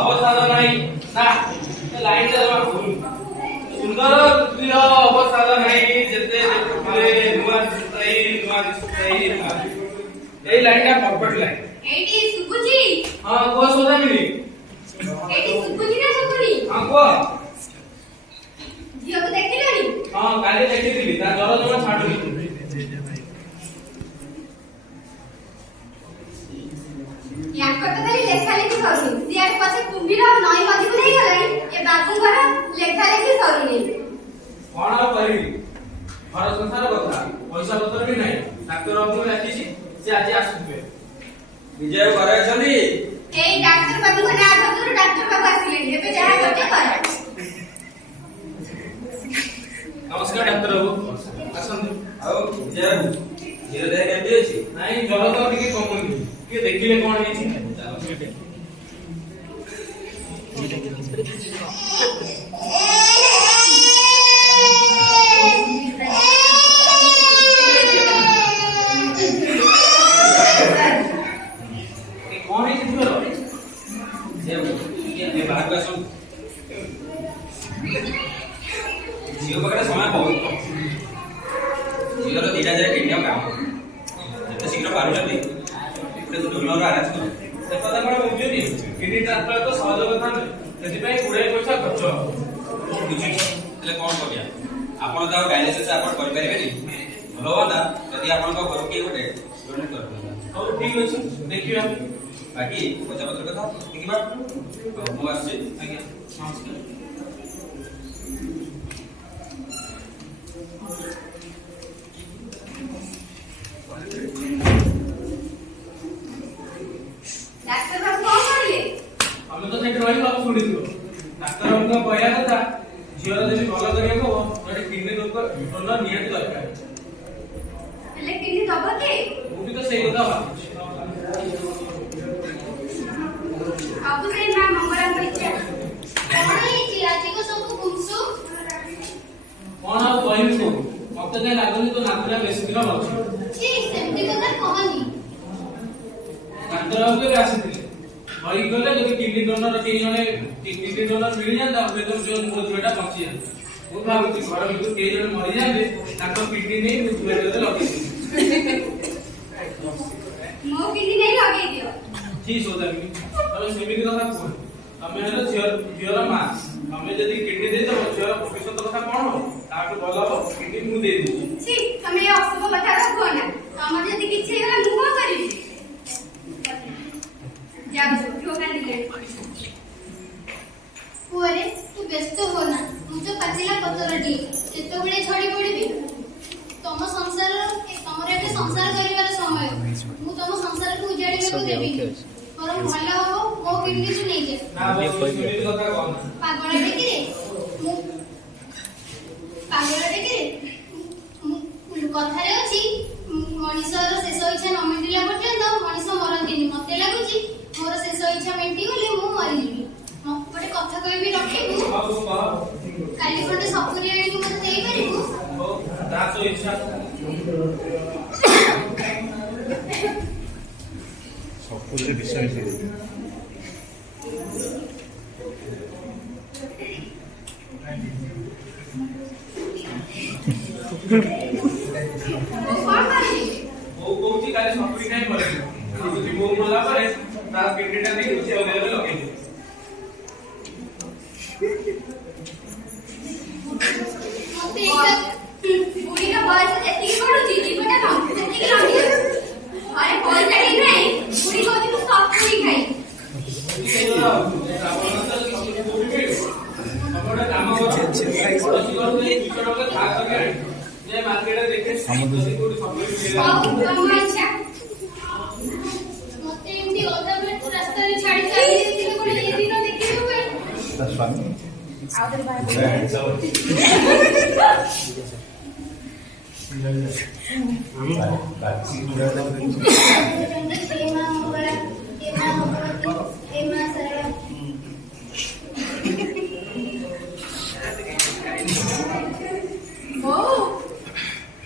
ଅବସାଦ ନାହିଁ ନା ଲାଇନ ସୁନ୍ଦର ତୃତୀୟ ଅବସାଦ ନାହିଁ ଯେତେ ଦେଖୁଥିଲେ ନୂଆ ଦିଶୁଥାଇ ଏଇ ଲାଇନଟା ପରଫେକ୍ଟ ଲାଇନ। ଏଇଟି ସୁବୁଚି? ହଁ କୁହ ସୋଦାମିନି। ଏଇଟି ସୁବୁଚି ନା ସୁବୁନି? ହଁ କୁହ। ଝିଅକୁ ଦେଖିଲଣି? ହଁ କାଲି ଦେଖିଥିଲି ତା ଜର ଜମା ଛାଡୁନି। ୟାଙ୍କ ତ ଖାଲି ଲେଖା ଲେଖି ସରୁନି। ସିଆଡେ ପଛେ କୁମ୍ଭୀର ନଈ ମଝିକୁ ନେଇଗଲାଣି, ଏ ବାବୁଙ୍କର ଲେଖା ଲେଖି ସରୁନି। କଣ ଆଉ କରିବି, ଘର ସଂସାର କଥା, ପଇସା ପତ୍ର ବି ନାହିଁ। ଡାକ୍ତର ବାବୁଙ୍କୁ ଡାକିଛି, ସେ ଆଜି ଆସୁଥିବେ। ବିଜୟ ଘରେ ଅଛନ୍ତି? ଏଇ ଡାକ୍ତର ବାବୁଙ୍କ ନାଁ ଧରୁ ଡାକ୍ତର ବାବୁ ଆସିଲେଣି। ଏବେ ଯାହା କରୁଛ କର। ନମସ୍କାର ଡାକ୍ତର ବାବୁ, ଆସନ୍ତୁ। ଆଉ ବିଜୟ ବାବୁ, ଝିଅ ଦେହ କେମିତି ଅଛି? ନାଇଁ ଜ୍ୱର ତ ଟିକେ କମୁନି, ଟିକେ ଦେଖିଲେ କଣ ହେଇଛି। କଣ ହେଇଛି ଝିଅର? ବାହାରକୁ ଆସନ୍ତୁ। ଝିଅ ପାଖରେ ସମୟ ବହୁତ କମ୍। ଝିଅର ଦିଟା ଯାଏ କିଡନୀ କାମ ଯେତେ ଶୀଘ୍ର ପାରୁଛନ୍ତି ଗୋଟେ ଡୋନର ଆରେଞ୍ଜ କରନ୍ତୁ। ସେ କଥା କଣ ବୁଝୁନି, କିଡନୀ ଟ୍ରାନ୍ସପ୍ଲାଣ୍ଟ ତ ସହଜ କଥା ନୁହେଁ, ସେଥିପାଇଁ 20 ପଇସା ଖର୍ଚ୍ଚ ହବ। ବୁଝୁଛି, ହେଲେ କଣ କରିବା, ଆପଣ ତ ଆଉ ଡାଇଲିସିସ୍ ଆପଣ କରିପାରିବେନି। ଭଲ ହୁଅନ୍ତା ଯଦି ଆପଣଙ୍କ ଘରକୁ କିଏ ଗୋଟେ ଡୋନେଟ୍ କରିଥାନ୍ତା। ହଉ ଠିକ ଅଛି, ଦେଖିବା। ବାକି ପଇସା ପତ୍ର କଥା ଦେଖିବା। ମୁଁ ଆସୁଛି। ଆଜ୍ଞା ନମସ୍କାର। ଡାକ୍ତର ବାବୁ କଣ କହିଲେ? ଆମେ ତ ସେଠି ରହିବୁ, ଆଉ ଶୁଣିଥିବ। ଡାକ୍ତର ବାବୁଙ୍କ କହିବା କଥା, ଝିଅର ଯଦି ଭଲ କରିବାକୁ ହବ ଗୋଟେ କିଡନୀ ଡୋନର ନିହାତି ଦରକାର। ହେଲେ କିଡନୀ ଦବ କି? ମୁଁ ବି ତ ସେଇ କଥା ଭାବୁଛି। ସବୁ ସେଇ ମା ମଙ୍ଗଳାଙ୍କ ଇଚ୍ଛା। କଣ ହେଇଛି ଆଜିକୁ ସବୁ ଗୁମସୁମ? କଣ ଆଉ କହିବି ତୁ, ମତେ ଯାଇ ଲାଗୁନି ତୋ ନାତୁଟା ବେଶୀ ଦିନ ବଞ୍ଚି। ସେମିତି କଥା କହନି। ଡାକ୍ତର ବାବୁ ଏବେ ଆସିଥିଲେ, କହିକି ଗଲେ ଯଦି କିଡନୀ ଡୋନର କେହି ଜଣେ କିଡନୀ ଡୋନର ମିଳିଯାନ୍ତା ହୁଏତ ମୋ ଝିଅଟା ବଞ୍ଚିଯାନ୍ତା। ମୁଁ ଭାବୁଛି ଘର ଭିତରୁ କେହି ଜଣେ ମରିଯାଆନ୍ତେ, ତାଙ୍କ କିଡନୀ ନେଇ ମୃତ୍ୟୁରେ ଲଗେଇଦେବି। ମୋ କିଡନୀ ନେଇ ଲଗେଇ ଦିଅ। ଠିକ ସୌଦାମିନି, ତମେ ସେମିତି କଥା କୁହ। ତମେ ହେଲ ଝିଅର ମା, ତମେ ଯଦି କିଡନୀ ଦେଇଦବ ଝିଅର ଭବିଷ୍ୟତ କଥା କଣ ହବ? ତାଠୁ ଭଲ ହବ କିଡନୀ ମୁଁ ଦେଇଦେବି। ତମେ ଏ ଅଶୁଭ କଥା କୁହ ନା। ତମର ଯଦି କିଛି ହେଇଗଲା ମୁଁ କଣ କରିବି? ପୁଅରେ ତୁ ବ୍ୟସ୍ତ ହୋନା, ମୁଁ ତ ପାଚିଲା ପତରଟି, କେତେବେଳେ ଝଡ଼ି ପଡ଼ିବି। ତମର ଏବେ ସଂସାର କରିବାର ସମୟ। ମୁଁ ତମ ସଂସାରକୁ ଉଜାଡ଼ିବାକୁ ଦେବିନି। ବରଂ ଭଲ ହବ ମୋ କିଡନୀକୁ ନେଇଯା। ପାଗଳଟେ କିରେ କଥାରେ ଅଛି, ମଣିଷର ଶେଷ ଇଚ୍ଛା ନ ମେଣ୍ଟିଲା ପର୍ଯ୍ୟନ୍ତ ମଣିଷ ମରନ୍ତିନି। ମତେ ଲାଗୁଛି ମୋର ଶେଷ ଇଚ୍ଛା ମେଣ୍ଟିଗଲେ ମୁଁ ମରିଯିବି। ଗୋଟେ କଥା କହିବି ରଖିବୁ? କାଲି ଖଣ୍ଡେ ସପୁରି ଆଣିକି ମତେ ଦେଇପାରିବୁ? ସପୁରି ବିଷୟ ବୋଉ କହୁଛି କାଲି ସପୁରି କାହିଁ କରିବି, ବୋଉ ମଲା ପରେ ତା କିଡନୀଟା ନେଇ ଲଗେଇଦେବି। ବୁଢୀର ବୟସ ଯେତିକି ବଢୁଛି ଜୀବଟା ସେତିକି ଲମ୍ବିବ। ଘରେ ପଇସା ହିଁ ନାହିଁ, ବୁଢୀ କହୁଛି ମୁଁ ସପୁରି ଖାଇ। ମତେ ଏମିତି ଅଧା ରାସ୍ତାରେ ଛାଡ଼ି ଚାଲିଯାଇଥିଲେ କଣ ଏ ଦିନ ଦେଖିବା ପାଇଁ? ତା ସ୍ୱାମୀ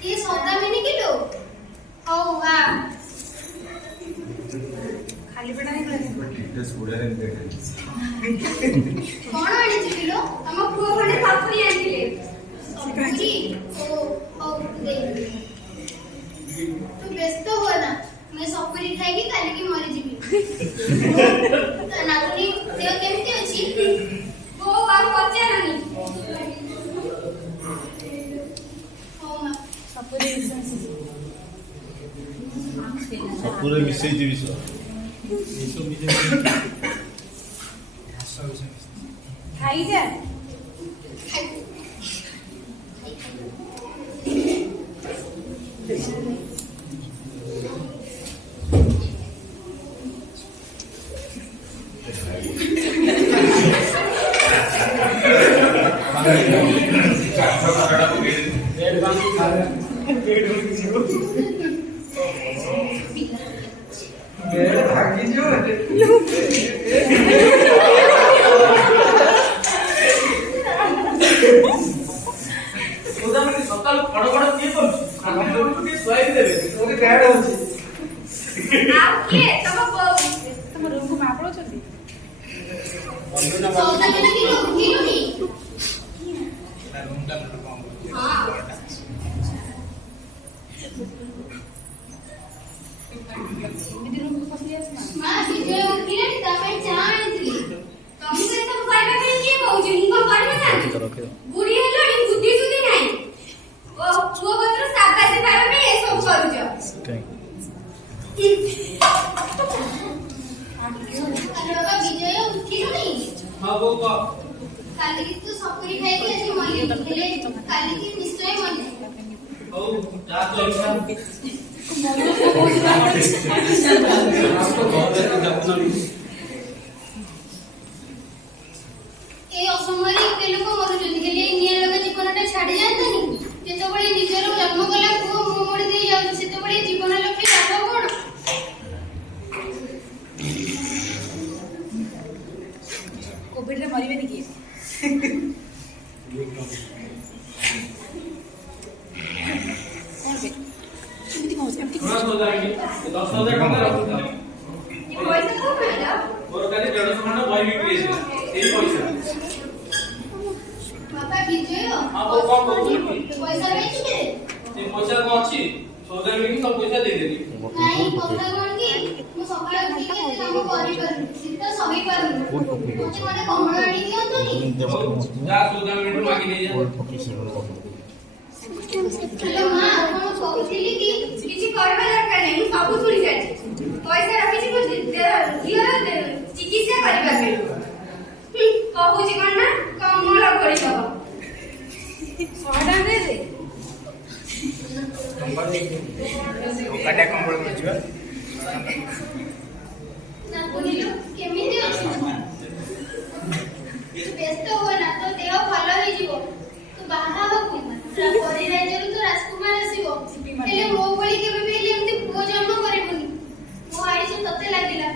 ये सौदा मैंने किलो। ओ वाह, कौन आनी किलो हम पुओ खंडे सापुरी आनिले सपुरी ओ दे तू व्यस्त हो ना मैं सपुरी खाई की काली की मरी जीवी नागुनी देह केमती अछि वो बाप पचारनी ओ मा सपुरी पूरे मिसई जीविस खाई जा ସକାଳୁ ଖଡ ଖଡ କିଏ କରୁଛି ଟିକେ ଶୁଆଇ ଦେବେ ତୋରେ ବ୍ୟାଡ ହଉଛି ଆଉ କିଏ ତମ ରୁମ୍ କୁ ମାପଳ ଅଛନ୍ତି सौदा के की किलोनी ରୁମ୍ ଟା କଣ हां ଏମିତି ରୁମ୍ କୁ ପଶି ଆସିନା मां विजय उठिले तमे जाଣିଥିଲି ତମକୁ ଏ ସବୁ କରିବା ପାଇଁ କିଏ କହୁଛି ମୁଁ କଣ କରିବା ଜାଣିଛି ବୁଢୀ ହେଲଣି ବୁଦ୍ଧି ସୁଦ୍ଧି ନାହିଁ ଓ ପୁଅ ପତ୍ର ସାବାସୀ ପାଇବା ପାଇଁ ଏ ସବୁ କରୁଛ अरे बाबा विजय उठिलुनी ହଁ ବୋଉ କହ काली की तू सपुरी खाइके ଆଜି ମଲି ହେଲେ କାଲି की निश्चय ମଲି ହଉ ଯା ତ ଇଚ୍ଛା ए असमरी के लोक मरुଛନ୍ତି ହେଲେ ନିଆ ଲୋକ ଜୀବନଟା ଛାଡି ଯାଆନ୍ତାନି ଯେତେବେଳେ ନିଜର ଜନ୍ମ କଲା ପୁଅ ମୁହଁ ମୋଡ଼ି ଦେଇ ଯାଉଛି ସେତେବେଳେ ଜୀବନ ଲକ୍ଷ୍ୟ ଲାଭ କଣ କୋଭିଡ ରେ ମରିବେନି କିଏ ଏମିତି କହୁଛି ଏମିତି ଶୁଣ ସୋଦାଣି 10,000 ଟଙ୍କା ରଖିଥା ଏ ପଇସା କୋଉ ମିଳିଲା ମୋର କାଲି 150 ଖଣ୍ଡ ବହି ବିକ୍ରି ହେଇଥିଲା ସେଇ ପଇସା ବାପା ବିଜୟ ହଁ ବୋଉ କଣ କହୁଛୁ ପଇସା ନେଇଥିଲେ ସେ ପଇସା କଣ ଅଛି ସୌଦା ମିଳିକି ସବୁ ପଇସା ଦେଇଦେଲି ନାଇଁ କଥା କଣ କି ମୁଁ ସକାଳେ ଉଠିକି ଏତେ କାମ କରିପାରୁନି ଶୀତ ସହି ପାରୁନି ମୋତେ ମାନେ କମଳ ଆଣି ଦିଅନ୍ତୁନି ଯା ସୌଦା ମିଳିକି ମାଗି ନେଇଯା ହେଲେ ମା ଆପଣ କହୁଥିଲି କି କିଛି କରିବା ଦରକାର ନାହିଁ ମୁଁ ସବୁ ଶୁଣି ସାରିଛି ପଇସା ରଖିଛି ମୁଁ ଝିଅର ଚିକିତ୍ସା କରିବା ପାଇଁ କହୁଛି କଣ ନା କମଳ କରିଦବ 100 ଟଙ୍କା ଦେଇ ଟଙ୍କାଟା କମ୍ବଳ ମିଳିଯିବ ନା ବୁଝିଲୁ କେମିତି ଅଛି ବ୍ୟସ୍ତ ହୁଏନା ତୋ ଦେହ ଭଲ ହେଇଯିବ ତୁ ବାହା ହବୁ ପରୀ ରାଜ୍ୟରୁ ତୁ ରାଜକୁମାର ଆସିବ ହେଲେ ମୋ ଭଳି କେବେ ବି ହେଲେ ଏମିତି ପୁଅ ଜନ୍ମ କରିବୁନି ମୋ ଆଇସ ତତେ ଲାଗିଲା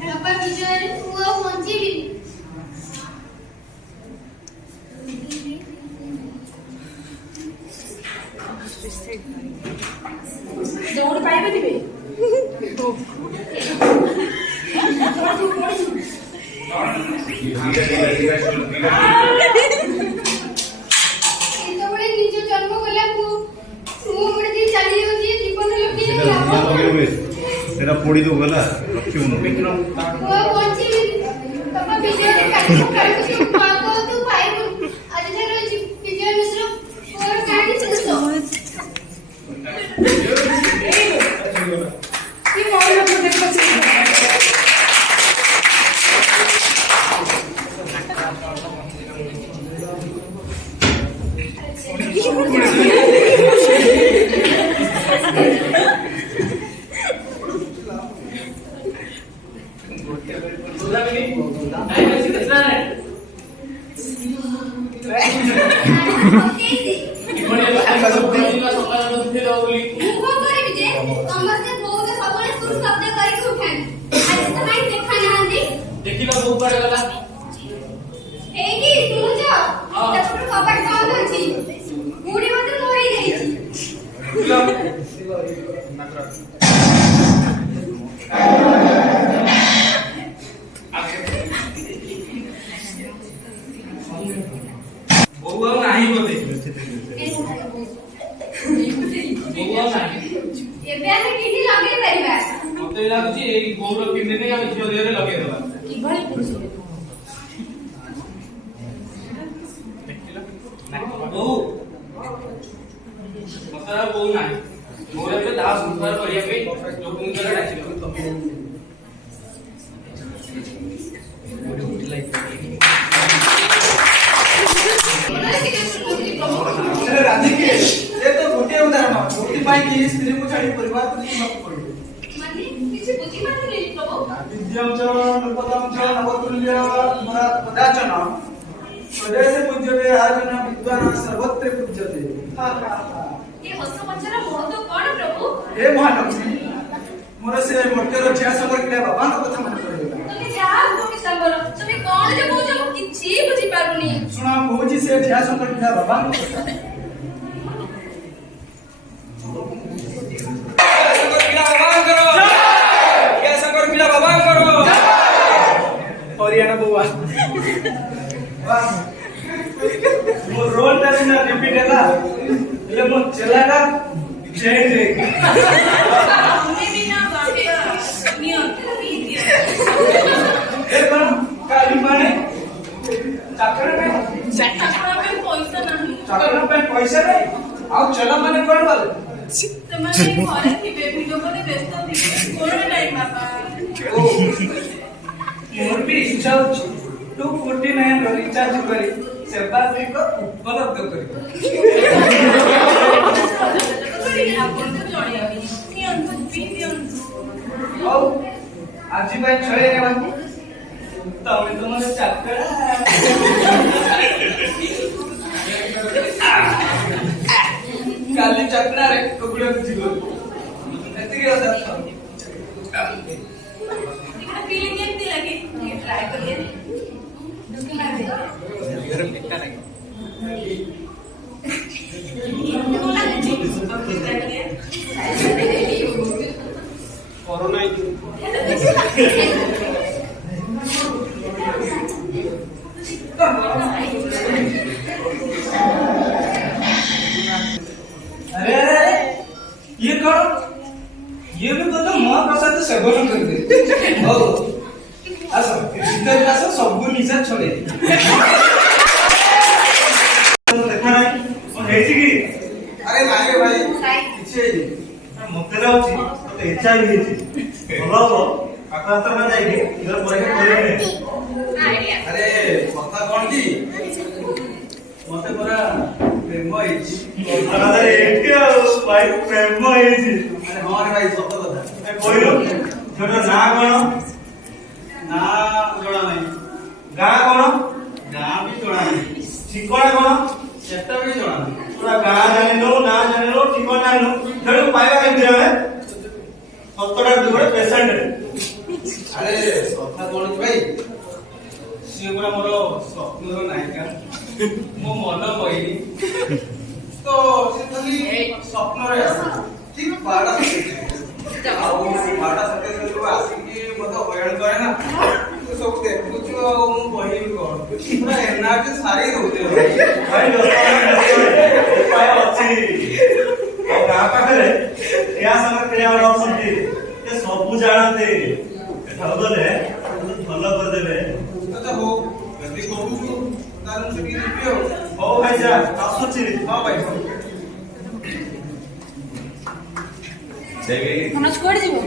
ବାପା ବିଜୟରେ ମୁଁ ଆଉ ବଞ୍ଚିବିନି ଦୌଡ଼ ପାଇପାରିବେ ଯେତେବେଳେ ନିଜ ଜନ୍ମ କଲା ପୁଅ ମୋଡ଼ି ଦେଇ ଚାଲି ଯାଉଛି ଜୀବନ ଲକ୍ଷ୍ୟ ସେଟା ପୋଡ଼ି ଦବୁ ହେଲା ରଖିବୁନୁ ମୁଁ ଆଉ ବଞ୍ଚିବିନି ବାପା ବିଜୟରେ କାଲି ସକାଳକୁ ତୁ ମାଆକୁ ତୁ ପାଇବୁ ଆଜିଠାରୁ ବିଜୟ ମିଶ୍ର ପୁଅର କାହାଣୀ ଶେଷ କି ମହିଳା ଦେଖ ସୌଦା ମିଳି ନାଇଁ ଅଛି କେତେଟା ନାଇଁ ଦେଖିଲ ବୋଉ କୁଆଡେ ଗଲା କବାଟ ବନ୍ଦ ଅଛି ବୁଢୀ ମତେ ମରି ଯାଇଛି बहु ଆଉ ନାହିଁ ବୋଧେ ବହୁ ଆଉ ନାହିଁ ଏବେ ଆମେ କିଠି ଲଗେଇ ପାରିବା ମତେ ଲାଗୁଛି ଏଇ ବୋଉର ପିନ୍ଧି ନେଇ ଆମେ ଝିଅ ଦେହରେ ଲଗେଇଦବା କିଭଳି ପୁରୁଷ ବୋଉ ମତେ ଆଉ ବୋଉ ନାହିଁ ମୋର ଏବେ ଦାହ ସଂସ୍କାର କରିବା ପାଇଁ ଲୋକଙ୍କ ଦ୍ୱାରା ଡାକିବ ରାଜି କିଏ ଏ ତ ଗୋଟିଏ ଉଦାହରଣ ଯୋଉଥିପାଇଁ କି ସ୍ତ୍ରୀକୁ ଛାଡ଼ି ପରିବାରକୁ ଯିବାକୁ ପଡ଼ିବ ମାନେ କିଛି ବୁଝି ପାରୁନି ପ୍ରଭୁ ବିଦ୍ୟାଞ୍ଚ ନୃପଦାଞ୍ଚ ନବତୁଲ୍ୟ ପଦାଚନ ସ୍ୱଦେଶ ପୂଜ୍ୟତେ ରାଜନ ବିଦ୍ୱାନ ସର୍ବତ୍ର ପୂଜ୍ୟତେ ଏ ହସ ପଛର ମହତ୍ଵ କଣ ପ୍ରଭୁ ହେ ମହାଲକ୍ଷ୍ମୀ ମୋର ସେ ମର୍ତ୍ତ୍ୟର ଝିଅ ସଂପର୍କିତ ବାବାଙ୍କ କଥା ମନେ ପଡ଼ିଗଲା ତମେ ଯାହା କୁହ ପିତାମ୍ବର ତମେ କଣ ଯେ କହୁଛ ମୁଁ କିଛି ବୁଝି ପାରୁନି ଶୁଣ କହୁଛି ସେ ଝିଅ ସଂପର୍କିତ ବାବାଙ୍କ କଥା हरियाणा बुआ वो रोल टा ना रिपीट है ये मो चला का जय जय हमें भी ना बाबे नियम ए बा काली माने चाकरा में पैसा नहीं चाकरा में पैसा नहीं आओ चला माने कोन वाले ସେମାନେ ଘରେ ଥିବେ ଭିଡିଓ କଲ୍ ବ୍ୟସ୍ତ ଥିବେ କୋରୋନା ଟାଇମ୍ ବାପା मोर भी इच्छा होची 249 ର ରିଚାର୍ଜ କରି ସେବାଶ୍ରୀଙ୍କ ଉପଲବ୍ଧ କରି ଆପଣ ତ ଜଣେଇବେ ନିଅନ୍ତୁ ପି ଦିଅନ୍ତୁ ଆଉ ଆଜି ପାଇଁ ଛଳେଇ ନେବା ତମେ ତ ମୋର ଚାକରା କାଲି ଚାକରାରେ କୁକୁଡ଼ାକୁ ଯିବ ଏତିକି କଥା फीलिंग केमती लगे ये ट्राई करिए डुबकी मार दे घर में टिक्का नहीं बोला जी ओके ट्राई करिए कोरोना अरे ये कौन ये भी तो महाप्रसाद सेवन करते हो आसो भीतर आसो सब निशा छोड़े देखा नहीं हेची की अरे नाही भाई किछे मते लाउची तो इच्छा ही हेची भलो आकाशर में जाई इधर परीक्षा करे अरे कथा कोन की मते पूरा प्रेम हेची अरे एठी भाई प्रेम हेची अरे हां रे भाई सत कथा ए कोइलो छोटा ना कोन ना जोड़ा नहीं गा कोन गा भी जोड़ा नहीं ठिकाना कोन सेटा भी जोड़ा नहीं पूरा गा जाने लो ना जाने लो ठिकाना जाने लो छोटो पाइबा केमति रे सतटा दुरे पेशेंट अरे कथा कोन की भाई से पूरा मोर स्वप्नर नायिका मो मन कहली तो से खाली स्वप्न रे ठीक बाड़ा ଆଉ ବାଟା ସତେ ସବୁ ଆସିକି ମତେ ହଇରାଣ କରେ ନା ତୁ ସବୁ ଦେଖୁଛୁ ଆଉ ମୁଁ କହିବି କଣ ପୁରା ଏନର୍ଜି ସାରି ଦଉଛି ଭାଇ ଉପାୟ ଅଛି ଆଉ ଗାଁ ପାଖରେ ଏହା ସାଙ୍ଗରେ ଖେଳିବାର ଅଛନ୍ତି ସେ ସବୁ ଜାଣନ୍ତି ଏଠାକୁ ଗଲେ ଭଲ କରିଦେବେ ଆଚ୍ଛା ହଉ ଯଦି କହୁଛୁ ତାହେଲେ ମୁଁ ସେଠିକି ଯିବି ଆଉ ହଉ ଭାଇ ଯା ଆସୁଛି ହଁ ଭାଇ मनोज कोड जीवो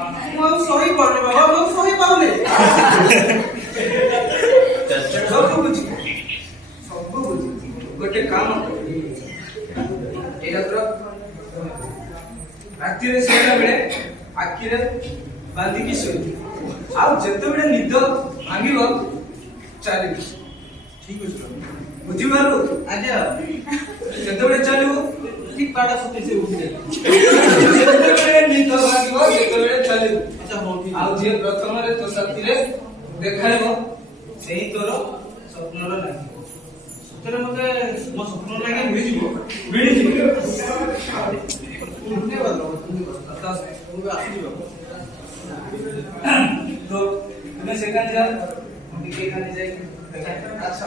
ମୁଁ ସହି ପାରୁନି ବାବା, ମୁଁ ସହି ପାରୁନି। ସବୁ ବୁଝି ଗୋଟେ କାମ ଏଇଟା ପୁରା ରାତିରେ ଶୋଇଲା ବେଳେ ଆଖିରେ ବାନ୍ଧିକି ଶୋଇ, ଆଉ ଯେତେବେଳେ ନିଦ ଭାଙ୍ଗିବ ଚାଲିବ। ଠିକ ଅଛି ବୁଝିପାରୁ? ଆଜ୍ଞା। ଯେତେବେଳେ ଚାଲିବ ଠିକ ପାଟା ସୁତି ସେ ଉଠି ଯାଏ। ଯେତେବେଳେ ନିଦ ଭାଙ୍ଗିବ ସେତେବେଳେ ଚାଲିବ। ଆଚ୍ଛା ହଉ ଠିକ। ଆଉ ଯିଏ ପ୍ରଥମରେ ତୋ ସାଥିରେ ଦେଖାଇବ ସେହି ତୋର ସ୍ୱପ୍ନର ଲାଗିବ। ସତରେ ମତେ ମୋ ସ୍ୱପ୍ନ ଲାଗି ମିଳିଯିବ। ଧନ୍ୟବାଦ ଆସିଯିବ। तो तुम्हें सेकंड जा टिके खाने जाए। अच्छा